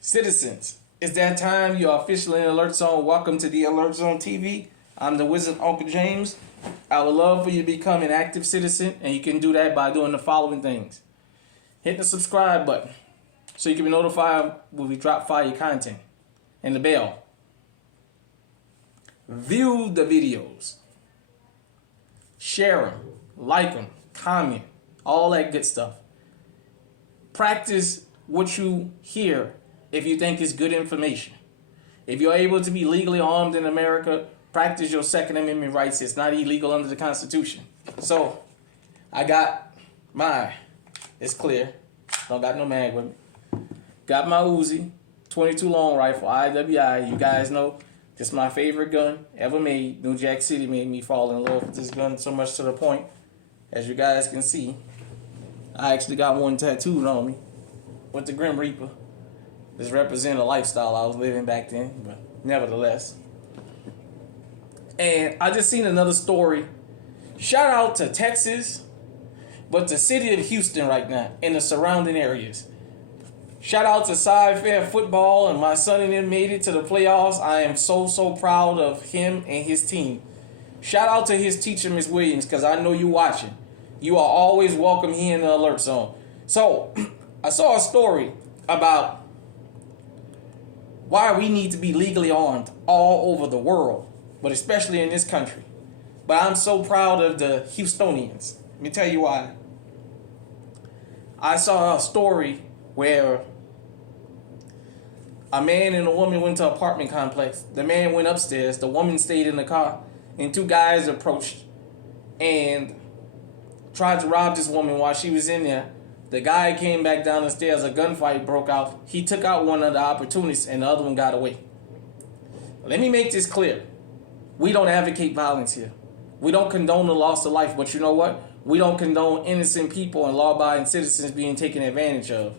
Citizens, it's that time. You are officially in Alert Zone. Welcome to the Alert Zone TV. I'm the Wizard Uncle James. I would love for you to become an active citizen, and you can do that by doing the following things. Hit the subscribe button so you can be notified when we drop fire content, and the bell. View the videos. Share them, like them, comment, all that good stuff. Practice what you hear if you think it's good information. If you're able to be legally armed in America, practice your Second Amendment rights. It's not illegal under the Constitution. So, I got mine. It's clear. Don't got no mag with me. Got my Uzi, 22 long rifle, IWI. You guys know this is my favorite gun ever made. New Jack City made me fall in love with this gun so much to the point, as you guys can see, I actually got one tattooed on me with the Grim Reaper. This represents a lifestyle I was living back then, but nevertheless. And I just seen another story. Shout out to Texas, but the city of Houston right now and the surrounding areas. Shout out to Cy-Fair football, and my son and them made it to the playoffs. I am so proud of him and his team. Shout out to his teacher, Miss Williams, because I know you watching. You are always welcome here in the Alert Zone. So, I saw a story about why we need to be legally armed all over the world, but especially in this country. But I'm so proud of the Houstonians. Let me tell you why. I saw a story where a man and a woman went to an apartment complex. The man went upstairs, the woman stayed in the car, and two guys approached and tried to rob this woman while she was in there. The guy came back down the stairs, a gunfight broke out. He took out one of the opportunists and the other one got away. Let me make this clear. We don't advocate violence here. We don't condone the loss of life, but you know what? We don't condone innocent people and law-abiding citizens being taken advantage of.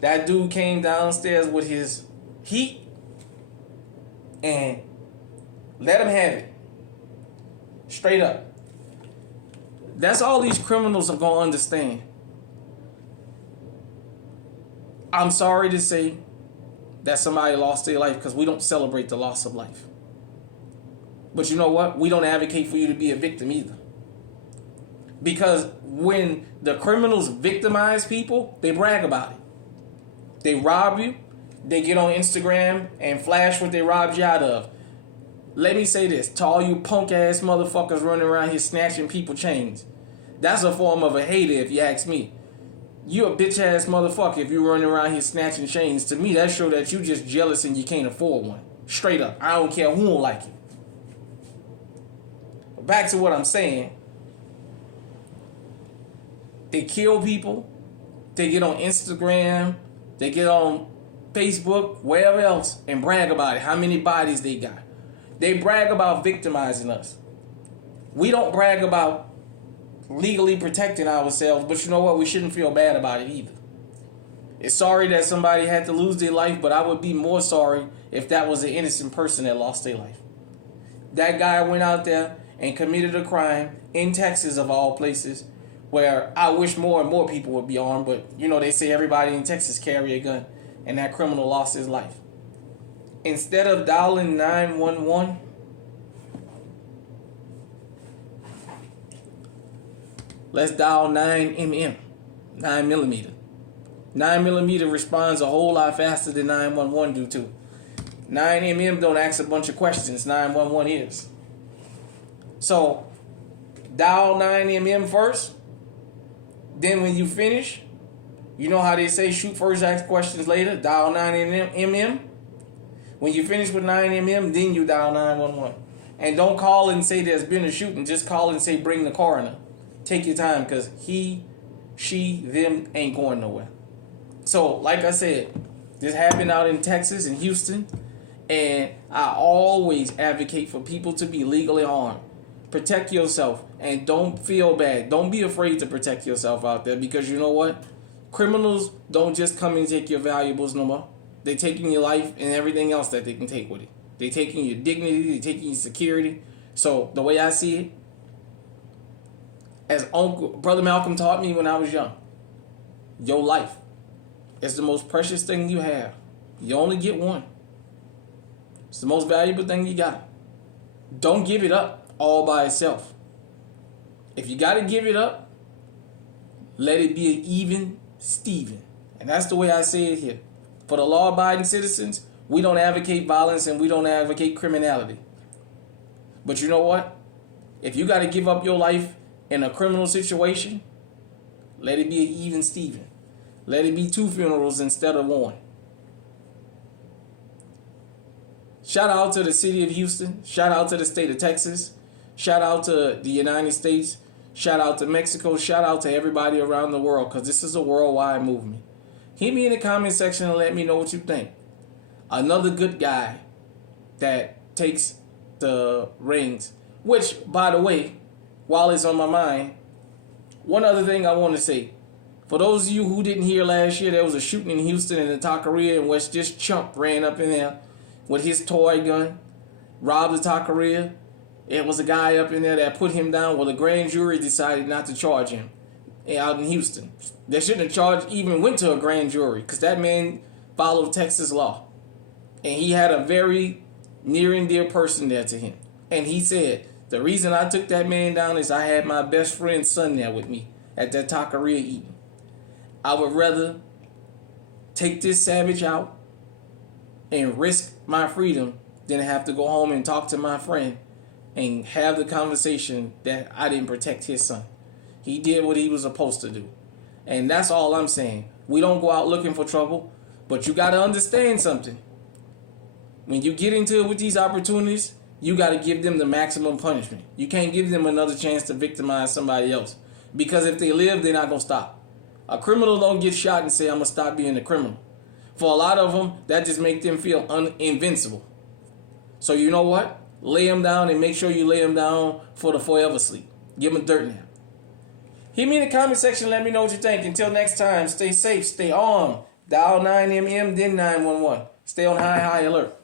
That dude came downstairs with his heat and let him have it. Straight up. That's all these criminals are going to understand. I'm sorry to say that somebody lost their life because we don't celebrate the loss of life. But you know what? We don't advocate for you to be a victim either. Because when the criminals victimize people, they brag about it. They rob you, they get on Instagram and flash what they robbed you out of. Let me say this, to all you punk ass motherfuckers running around here snatching people chains. That's a form of a hater if you ask me. You a bitch ass motherfucker if you running around here snatching chains. To me, that show that you just jealous and you can't afford one. Straight up. I don't care who don't like it. But back to what I'm saying. They kill people. They get on Instagram. They get on Facebook, wherever else, and brag about it. How many bodies they got. They brag about victimizing us. We don't brag about legally protecting ourselves, but you know what? We shouldn't feel bad about it either. It's sorry that somebody had to lose their life, but I would be more sorry if that was an innocent person that lost their life. That guy went out there and committed a crime in Texas, of all places, where I wish more and more people would be armed, but you know, they say everybody in Texas carry a gun, and that criminal lost his life. Instead of dialing 911, let's dial 9mm, 9mm. 9mm responds a whole lot faster than 911 do too. 9mm don't ask a bunch of questions, 911 is. So, dial 9mm first. Then when you finish, you know how they say shoot first, ask questions later. Dial 9mm. When you finish with 9mm, then you dial 911. And don't call and say there's been a shooting. Just call and say bring the coroner. Take your time, because he, she, them ain't going nowhere. So, like I said, this happened out in Texas and Houston. And I always advocate for people to be legally armed. Protect yourself and don't feel bad. Don't be afraid to protect yourself out there, because you know what? Criminals don't just come and take your valuables no more. They're taking your life and everything else that they can take with it. They're taking your dignity. They're taking your security. So the way I see it, as Brother Malcolm taught me when I was young, your life is the most precious thing you have. You only get one. It's the most valuable thing you got. Don't give it up all by itself. If you got to give it up, let it be an even Steven. And that's the way I say it here. For the law-abiding citizens, we don't advocate violence and we don't advocate criminality. But you know what? If you got to give up your life in a criminal situation, let it be an even Steven. Let it be 2 funerals instead of 1. Shout out to the city of Houston. Shout out to the state of Texas. Shout out to the United States. Shout out to Mexico. Shout out to everybody around the world, because this is a worldwide movement. Hit me in the comment section and let me know what you think. Another good guy that takes the rings. Which, by the way, while it's on my mind, one other thing I want to say. For those of you who didn't hear last year, there was a shooting in Houston in the Taqueria in which this chump ran up in there with his toy gun, robbed the Taqueria. It was a guy up in there that put him down. Well, the grand jury decided not to charge him out in Houston. They shouldn't have charged, even went to a grand jury, because that man followed Texas law. And he had a very near and dear person there to him. And he said, the reason I took that man down is I had my best friend's son there with me at that Taqueria eating. I would rather take this savage out and risk my freedom than have to go home and talk to my friend and have the conversation that I didn't protect his son. He did what he was supposed to do. And that's all I'm saying. We don't go out looking for trouble, but you got to understand something. When you get into it with these opportunities, you got to give them the maximum punishment. You can't give them another chance to victimize somebody else. Because if they live, they're not going to stop. A criminal don't get shot and say, I'm going to stop being a criminal. For a lot of them, that just makes them feel invincible. So you know what? Lay them down and make sure you lay them down for the forever sleep. Give them a dirt nap. Hit me in the comment section. Let me know what you think. Until next time, stay safe, stay armed. Dial 9MM, then 911. Stay on high alert.